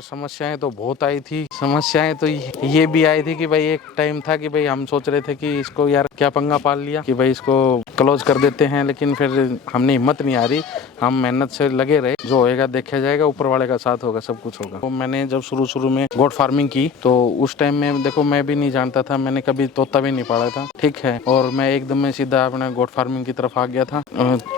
समस्याएं तो बहुत आई थी। समस्याएं तो ये भी आई थी कि भाई एक टाइम था कि भाई हम सोच रहे थे कि इसको यार क्या पंगा पाल लिया कि भाई इसको क्लोज कर देते हैं, लेकिन फिर हमने हिम्मत नहीं हारी, हम मेहनत से लगे रहे। जो होएगा देखा जाएगा, ऊपर वाले का साथ होगा, सब कुछ होगा। तो मैंने जब शुरू में गोट फार्मिंग की तो उस टाइम में देखो मैं भी नहीं जानता था, मैंने कभी तोता भी नहीं पाला था, ठीक है। और मैं एकदम में सीधा अपने गोट फार्मिंग की तरफ आ गया था।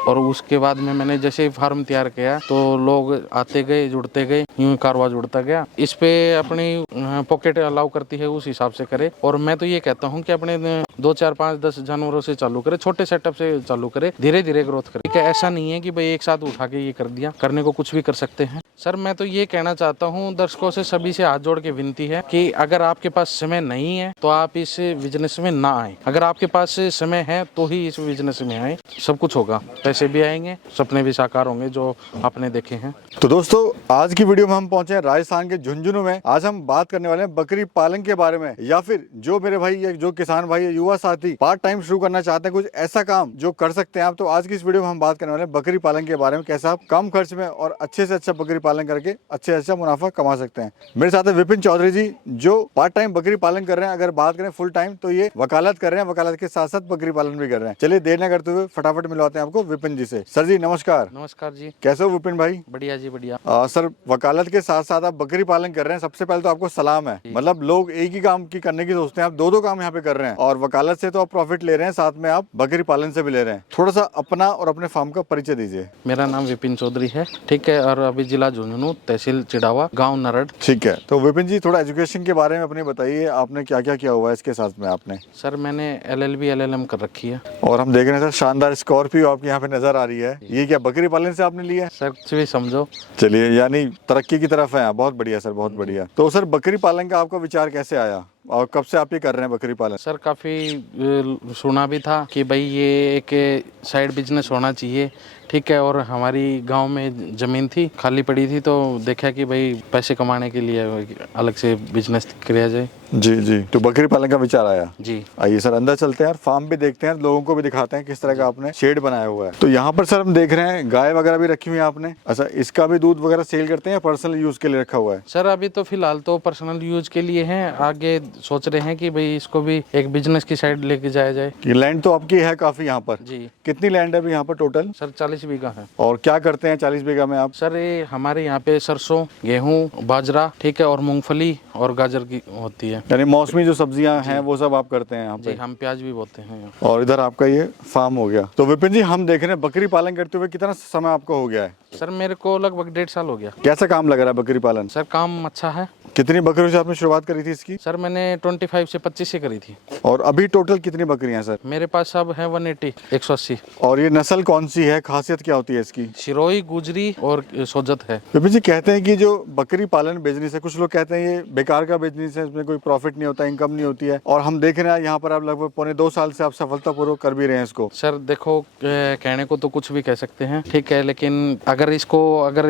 और उसके बाद में मैंने जैसे ही फार्म तैयार किया तो लोग आते गए, जुड़ते गए, यूं कारवा जुड़ता गया। इस पे अपनी पॉकेट अलाउ करती है उस हिसाब से करे। और मैं तो ये कहता हूँ कि अपने 2, 4, 5, 10 जानवरों से चालू करे, छोटे सेटअप से चालू करे, धीरे धीरे ग्रोथ करे। ठीक है, ऐसा नहीं है कि भाई एक साथ उठा के ये कर दिया, करने को कुछ भी कर सकते हैं। सर मैं तो ये कहना चाहता हूँ दर्शकों से, सभी से हाथ जोड़ के विनती है कि अगर आपके पास समय नहीं है तो आप इस बिजनेस में ना आए। अगर आपके पास समय है तो ही इस बिजनेस में आए, सब कुछ होगा, पैसे भी आएंगे, सपने भी साकार होंगे जो आपने देखे हैं। तो दोस्तों आज की वीडियो में हम पहुंचे हैं राजस्थान के झुंझुनू में। आज हम बात करने वाले हैं बकरी पालन के बारे में, या फिर जो मेरे भाई या जो किसान भाई युवा साथी पार्ट टाइम शुरू करना चाहते हैं, कुछ ऐसा काम जो कर सकते हैं आप। तो आज की इस वीडियो में हम बात करने वाले हैं बकरी पालन के बारे में, कैसे आप कम खर्च में और अच्छे से अच्छा बकरी पालन करके अच्छे से अच्छा मुनाफा कमा सकते हैं। मेरे साथ है विपिन चौधरी जी जो पार्ट टाइम बकरी पालन कर रहे हैं। अगर बात करें फुल टाइम तो ये वकालत कर रहे हैं, वकालत के साथ साथ बकरी पालन भी कर रहे हैं। चलिए देर न करते हुए फटाफट मिलवाते हैं आपको विपिन जी से। सर जी नमस्कार। नमस्कार जी। कैसे हो विपिन भाई? बढ़िया जी बढ़िया। सर वकालत के साथ साथ आप बकरी पालन कर रहे हैं, सबसे पहले तो आपको सलाम है। मतलब लोग एक ही काम की करने की सोचते हैं, आप दो काम यहाँ पे कर रहे हैं। और वकालत से तो आप प्रॉफिट ले रहे हैं, साथ में आप बकरी पालन से भी ले रहे हैं। थोड़ा सा अपना और अपने फार्म का परिचय दीजिए। मेरा नाम विपिन चौधरी है, ठीक है, और अभी जिला झुंझुनू, तहसील चिड़ावा, गाँव नरड। ठीक है, तो विपिन जी थोड़ा एजुकेशन के बारे में अपने बताइए, आपने क्या क्या किया हुआ है इसके साथ में आपने? सर मैंने LLB LLM कर रखी है। और हम देख रहे हैं सर शानदार स्कॉर्पियो आपकी यहाँ पे नजर आ रही है, ये क्या बकरी पालन से आपने लिया है? सर कुछ भी समझो। चलिए यानी तरक्की की तरफ है, बहुत बढ़िया सर, बहुत बढ़िया। तो सर बकरी पालन का आपका विचार कैसे आया और कब से आप ये कर रहे हैं बकरी पालन? सर काफ़ी सुना भी था कि भाई ये एक साइड बिजनेस होना चाहिए, ठीक है। और हमारी गांव में ज़मीन थी, खाली पड़ी थी, तो देखा कि भाई पैसे कमाने के लिए अलग से बिजनेस किया जाए। जी जी, तो बकरी पालन का विचार आया जी। आइए सर अंदर चलते हैं और फार्म भी देखते हैं, लोगों को भी दिखाते हैं किस तरह का आपने शेड बनाया हुआ है। तो यहाँ पर सर हम देख रहे हैं गाय वगैरह भी रखी हुई है आपने। अच्छा, इसका भी दूध वगैरह सेल करते हैं या पर्सनल यूज के लिए रखा हुआ है? सर अभी तो फिलहाल तो पर्सनल यूज के लिए है, आगे सोच रहे हैं कि भाई इसको भी एक बिजनेस की साइड लेके जाया जाए। ये लैंड तो आपकी है काफी यहाँ पर? जी। कितनी लैंड है अभी यहाँ पर टोटल? सर 40 बीघा है। और क्या करते हैं 40 बीघा में आप? सर ये हमारे यहाँ पे सरसों, गेहूँ, बाजरा, ठीक है, और मूंगफली और गाजर की होती है। यानी मौसमी जो सब्जियां हैं वो सब आप करते हैं यहाँ पे? जी, हम प्याज भी बोते हैं। और इधर आपका ये फार्म हो गया। तो विपिन जी हम देख रहे हैं बकरी पालन करते हुए कितना समय आपको हो गया है? सर मेरे को लगभग 1.5 साल हो गया। कैसा काम लग रहा है बकरी पालन? सर काम अच्छा है। कितनी बकरियों से आपने शुरुआत करी थी इसकी? सर मैंने 25 से 25 से करी थी। और अभी टोटल कितनी बकरियां हैं सर? मेरे पास अब है 180, 180। और ये नस्ल कौन सी है, खासियत क्या होती है इसकी? सिरोही, गुजरी और सोजत है। विपिन जी कहते हैं कि जो बकरी पालन बिजनेस है, कुछ लोग कहते हैं ये बेकार का बिजनेस है, इसमें कोई प्रॉफिट नहीं होता, इनकम नहीं होती है। और हम देख रहे हैं यहाँ पर आप लगभग 1.25 साल से आप सफलतापूर्वक कर भी रहे हैं इसको। सर देखो कहने को तो कुछ भी कह सकते हैं, ठीक है, लेकिन अगर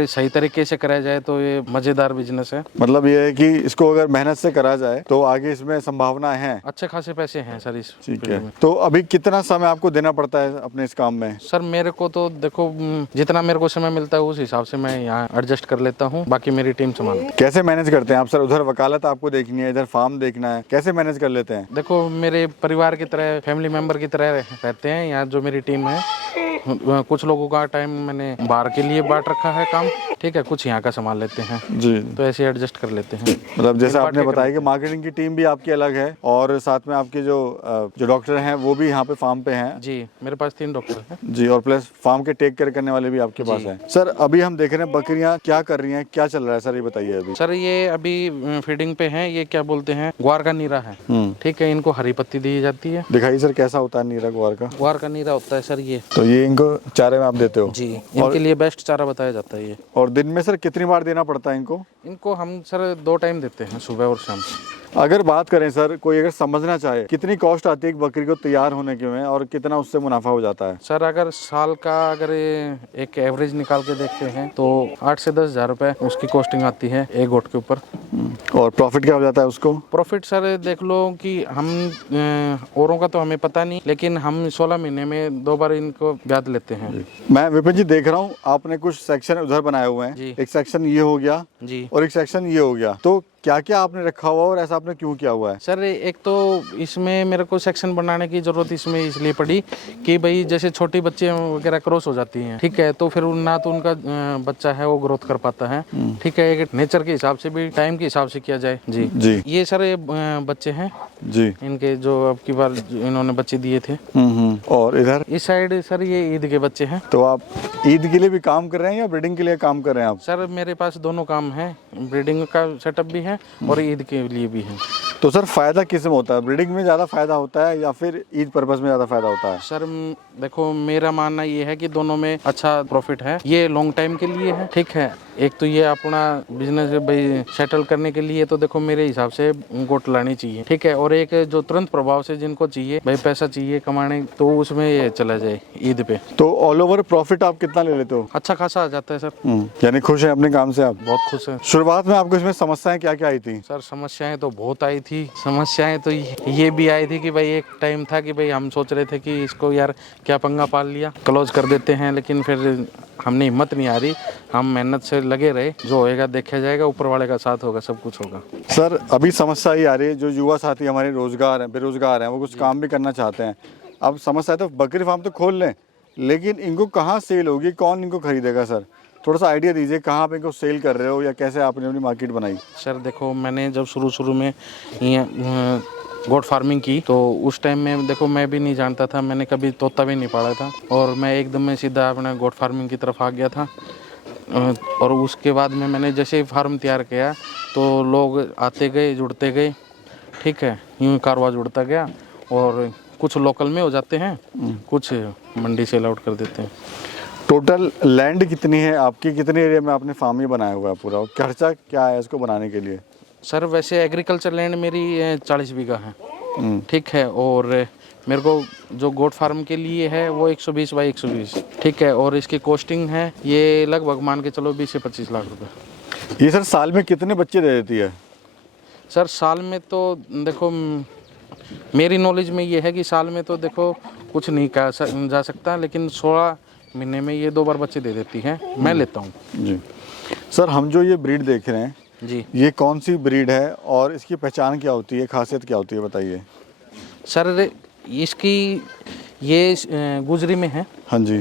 सही तरीके से कराया जाए तो ये मजेदार बिजनेस है। मतलब ये है कि इसको अगर मेहनत से करा जाए तो आगे इसमें संभावना है, अच्छे खासे पैसे हैं सर इस। ठीक है। तो अभी कितना समय आपको देना पड़ता है अपने इस काम में? सर मेरे को तो देखो जितना मेरे को समय मिलता है उस हिसाब से मैं यहाँ एडजस्ट कर लेता हूँ, बाकी मेरी टीम संभालती है। कैसे मैनेज करते हैं आप सर? उधर वकालत आपको देखनी है, इधर फार्म देखना है, कैसे मैनेज कर लेते हैं? देखो मेरे परिवार की तरह, फैमिली मेंबर की तरह रहते हैं यहाँ जो मेरी टीम है। कुछ लोगों का टाइम मैंने बाहर के लिए बांट रखा है काम, ठीक है, कुछ यहाँ का संभाल लेते हैं जी, तो ऐसे एडजस्ट कर लेते हैं। मतलब जैसे आपने बताया कि मार्केटिंग की टीम भी आपकी अलग है और साथ में आपके जो डॉक्टर हैं वो भी यहाँ पे फार्म पे हैं? जी, मेरे पास 3 डॉक्टर हैं जी, और प्लस फार्म के टेक केयर करने वाले भी आपके पास हैं। सर अभी हम देख रहे हैं बकरियां क्या कर रही हैं, क्या चल रहा है सर, ये बताइए अभी। सर ये अभी फीडिंग पे है, ये क्या बोलते हैं, ग्वार का नीरा है, ठीक है, इनको हरी पत्ती दी जाती है। दिखाइए सर कैसा होता है नीरा ग्वार का? ग्वार का नीरा होता है सर ये। तो ये इनको चारे में आप देते हो? जी, इनके लिए बेस्ट चारा बताया जाता है ये। और दिन में सर कितनी बार देना पड़ता है इनको? इनको हम सर 2 टाइम देते हैं, सुबह और शाम। अगर बात करें सर, कोई अगर समझना चाहे कितनी कॉस्ट आती है एक बकरी को तैयार होने के में और कितना उससे मुनाफा हो जाता है? सर अगर साल का अगर एक एवरेज निकाल के देखते हैं तो 8 से 10 हज़ार रुपए उसकी कॉस्टिंग आती है एक गोट के ऊपर। और प्रॉफिट क्या हो जाता है उसको? प्रॉफिट सर देख लो कि हम औरों का तो हमें पता नहीं, लेकिन हम 16 महीने में 2 बार इनको ब्याज लेते हैं। मैं विपिन जी देख रहा हूँ आपने कुछ सेक्शन उधर बनाए हुए हैं, एक सेक्शन ये हो गया जी, और एक सेक्शन ये हो गया। तो क्या क्या आपने रखा हुआ और ऐसा आपने क्यों किया हुआ है? सर एक तो इसमें मेरे को सेक्शन बनाने की ज़रूरत इसमें इसलिए पड़ी कि भाई जैसे छोटी बच्चे वगैरह क्रॉस हो जाती हैं, ठीक है, तो फिर ना तो उनका बच्चा है वो ग्रोथ कर पाता है, ठीक है, एक नेचर के हिसाब से भी टाइम के हिसाब से किया जाए। जी जी ये सर ये बच्चे हैं जी। इनके जो अब की बार इन्होंने बच्चे दिए थे। और इधर इस साइड सर ये ईद के बच्चे हैं। तो आप ईद के लिए भी काम कर रहे हैं या ब्रीडिंग के लिए काम कर रहे हैं आप? सर मेरे पास दोनों काम है, ब्रीडिंग का सेटअप भी है और ईद के लिए भी है। तो सर फायदा किस में होता है? ब्रीडिंग में ज़्यादा फायदा होता है या फिर ईद पर्पस में ज़्यादा फायदा होता है? सर देखो मेरा मानना ये है कि दोनों में अच्छा प्रॉफिट है। ये लॉन्ग टाइम के लिए है, ठीक है, एक तो ये अपना बिजनेस भाई सेटल करने के लिए तो देखो मेरे हिसाब से गोट लानी चाहिए, ठीक है, और एक जो तुरंत प्रभाव से जिनको चाहिए भाई पैसा चाहिए कमाने तो उसमें ये चला जाए ईद पे। तो ऑल ओवर प्रॉफिट आप कितना ले लेते हो? अच्छा खासा आ जाता है सर। यानी खुश है अपने काम से आप? बहुत खुश है। शुरुआत में आपको इसमें समस्याएं क्या क्या आई थी? सर समस्याएं तो बहुत आई थी। समस्याएं तो ये भी आई थी कि भाई एक टाइम था कि भाई हम सोच रहे थे कि इसको यार क्या पंगा पाल लिया, क्लोज कर देते हैं, लेकिन फिर हमने हिम्मत नहीं आ रही, हम मेहनत से लगे रहे, जो होएगा देखा जाएगा, ऊपर वाले का साथ होगा, सब कुछ होगा। सर अभी समस्या ये आ रही है, जो युवा साथी हमारे रोजगार हैं, बेरोजगार हैं, वो कुछ काम भी करना चाहते हैं। अब समस्या है तो बकरी फार्म तो खोल लें, लेकिन इनको कहाँ सेल होगी, कौन इनको खरीदेगा? सर थोड़ा सा आइडिया दीजिए, कहाँ आप इनको सेल कर रहे हो या कैसे आपने अपनी मार्केट बनाई? सर देखो मैंने जब शुरू में गोट फार्मिंग की तो उस टाइम में देखो मैं भी नहीं जानता था, मैंने कभी तोता भी नहीं पाला था और मैं एकदम में सीधा अपना गोट फार्मिंग की तरफ आ गया था। और उसके बाद में मैंने जैसे ही फार्म तैयार किया तो लोग आते गए, जुड़ते गए, ठीक है, यूँ कारवा जुड़ता गया और कुछ लोकल में हो जाते हैं, कुछ मंडी सेल आउट कर देते हैं। टोटल लैंड कितनी है आपकी, कितने एरिया में आपने फार्म ही बनाया हुआ है पूरा, और खर्चा क्या है इसको बनाने के लिए? सर वैसे एग्रीकल्चर लैंड मेरी 40 बीघा है, ठीक है, और मेरे को जो गोट फार्म के लिए है वो 120 बाई 120, ठीक है, और इसकी कॉस्टिंग है ये लगभग मान के चलो 20 से 25 लाख रुपए। ये सर साल में कितने बच्चे दे देती है? सर साल में तो देखो मेरी नॉलेज में ये है कि साल में तो देखो कुछ नहीं कहा जा सकता, लेकिन 16 महीने में ये 2 बार बच्चे दे देती है, मैं लेता हूँ। जी सर हम जो ये ब्रीड देख रहे हैं जी, ये कौन सी ब्रीड है और इसकी पहचान क्या होती है, खासियत क्या होती है, बताइए। सर इसकी ये गुजरी में है। हाँ जी,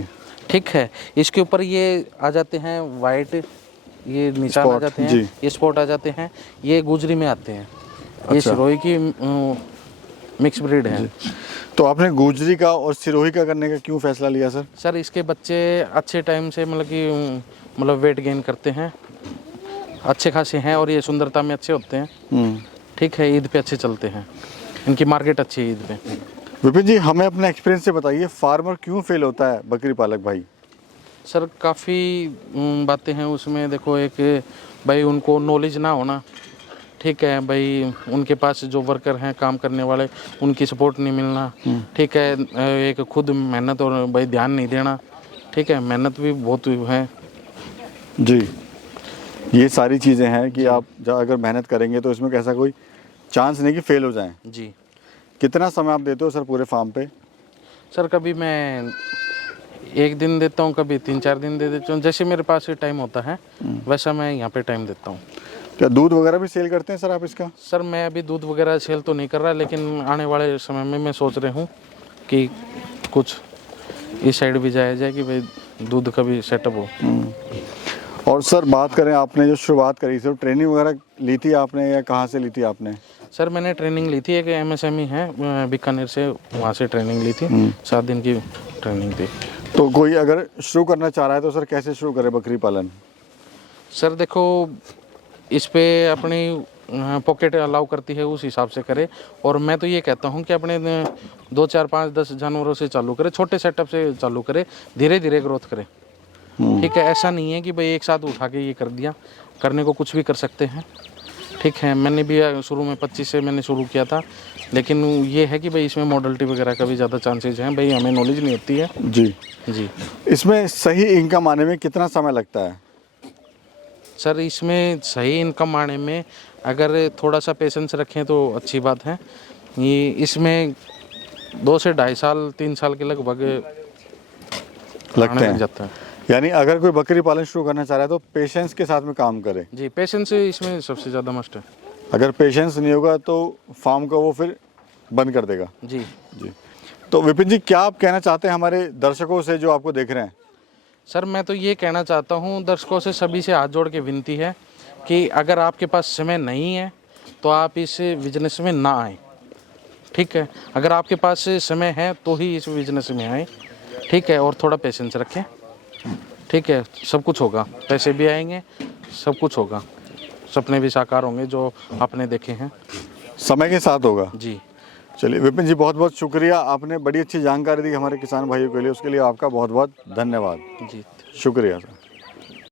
ठीक है, इसके ऊपर ये आ जाते हैं वाइट, ये निशान आ जाते हैं, ये स्पॉट आ जाते हैं, ये गुजरी में आते हैं। अच्छा। ये सिरोही की मिक्स ब्रीड है। तो आपने गुजरी का और सिरोही का करने का क्यों फैसला लिया सर? सर इसके बच्चे अच्छे टाइम से मतलब वेट गेन करते हैं, अच्छे खासे हैं और ये सुंदरता में अच्छे होते हैं, ठीक है, ईद पे अच्छे चलते हैं, इनकी मार्केट अच्छी है ईद पे। विपिन जी हमें अपने एक्सपीरियंस से बताइए, फार्मर क्यों फेल होता है बकरी पालक भाई? सर काफ़ी बातें हैं उसमें, देखो एक भाई उनको नॉलेज ना होना, ठीक है, भाई उनके पास जो वर्कर हैं काम करने वाले उनकी सपोर्ट नहीं मिलना, ठीक है, एक खुद मेहनत और भाई ध्यान नहीं देना, ठीक है, मेहनत भी बहुत है जी। ये सारी चीज़ें हैं कि आप अगर मेहनत करेंगे तो इसमें कैसा कोई चांस नहीं कि फेल हो जाएं। जी। कितना समय आप देते हो सर पूरे फार्म पे? सर कभी मैं 1 दिन देता हूँ, कभी 3-4 दिन दे देता हूँ, जैसे मेरे पास टाइम होता है वैसा मैं यहाँ पे टाइम देता हूँ। क्या दूध वगैरह भी सेल करते हैं सर आप इसका? सर मैं अभी दूध वगैरह सेल तो नहीं कर रहा, लेकिन आने वाले समय में मैं सोच रहा हूँ कि कुछ इस साइड भी जाया जाए कि भाई दूध का भी सेटअप हो। और सर बात करें, आपने जो शुरुआत करी थी ट्रेनिंग वगैरह ली थी आपने या कहाँ से ली थी आपने? सर मैंने ट्रेनिंग ली थी, एक MSME है बीकानेर से, वहाँ से ट्रेनिंग ली थी, 7 दिन की ट्रेनिंग थी। तो कोई अगर शुरू करना चाह रहा है तो सर कैसे शुरू करे बकरी पालन? सर देखो इस पे अपनी पॉकेट अलाउ करती है उस हिसाब से करे, और मैं तो ये कहता हूँ कि अपने 2, 4, 5, 10 जानवरों से चालू करे, छोटे सेटअप से चालू करे, धीरे धीरे ग्रोथ करे, ठीक है, ऐसा नहीं है कि भाई एक साथ उठा के ये कर दिया, करने को कुछ भी कर सकते हैं, ठीक है। मैंने भी शुरू में 25 से मैंने शुरू किया था, लेकिन ये है कि भाई इसमें मॉडलिटी वगैरह का भी ज़्यादा चांसेस हैं, भाई हमें नॉलेज नहीं होती है। जी जी। इसमें सही इनकम आने में कितना समय लगता है? सर इसमें सही इनकम आने में अगर थोड़ा सा पेशेंस रखें तो अच्छी बात है। ये इसमें 2 से 2.5 साल 3 साल के लगभग लगते हैं। लग जाता है। यानी अगर कोई बकरी पालन शुरू करना चाह रहा है तो पेशेंस के साथ में काम करे। जी, पेशेंस इसमें सबसे ज़्यादा मस्ट है। अगर पेशेंस नहीं होगा तो फार्म को वो फिर बंद कर देगा। जी जी, तो विपिन जी क्या आप कहना चाहते हैं हमारे दर्शकों से जो आपको देख रहे हैं? सर, मैं तो ये कहना चाहता हूँ दर्शकों से, सभी से हाथ जोड़ के विनती है कि अगर आपके पास समय नहीं है तो आप इस बिजनेस में ना आए, ठीक है। अगर आपके पास समय है तो ही इस बिजनेस में आए, ठीक है। और थोड़ा पेशेंस रखें, ठीक है। सब कुछ होगा, पैसे भी आएंगे, सब कुछ होगा, सपने भी साकार होंगे जो आपने देखे हैं। समय के साथ होगा। जी, चलिए विपिन जी, बहुत बहुत शुक्रिया, आपने बड़ी अच्छी जानकारी दी हमारे किसान भाइयों के लिए, उसके लिए आपका बहुत बहुत धन्यवाद। जी। शुक्रिया सर।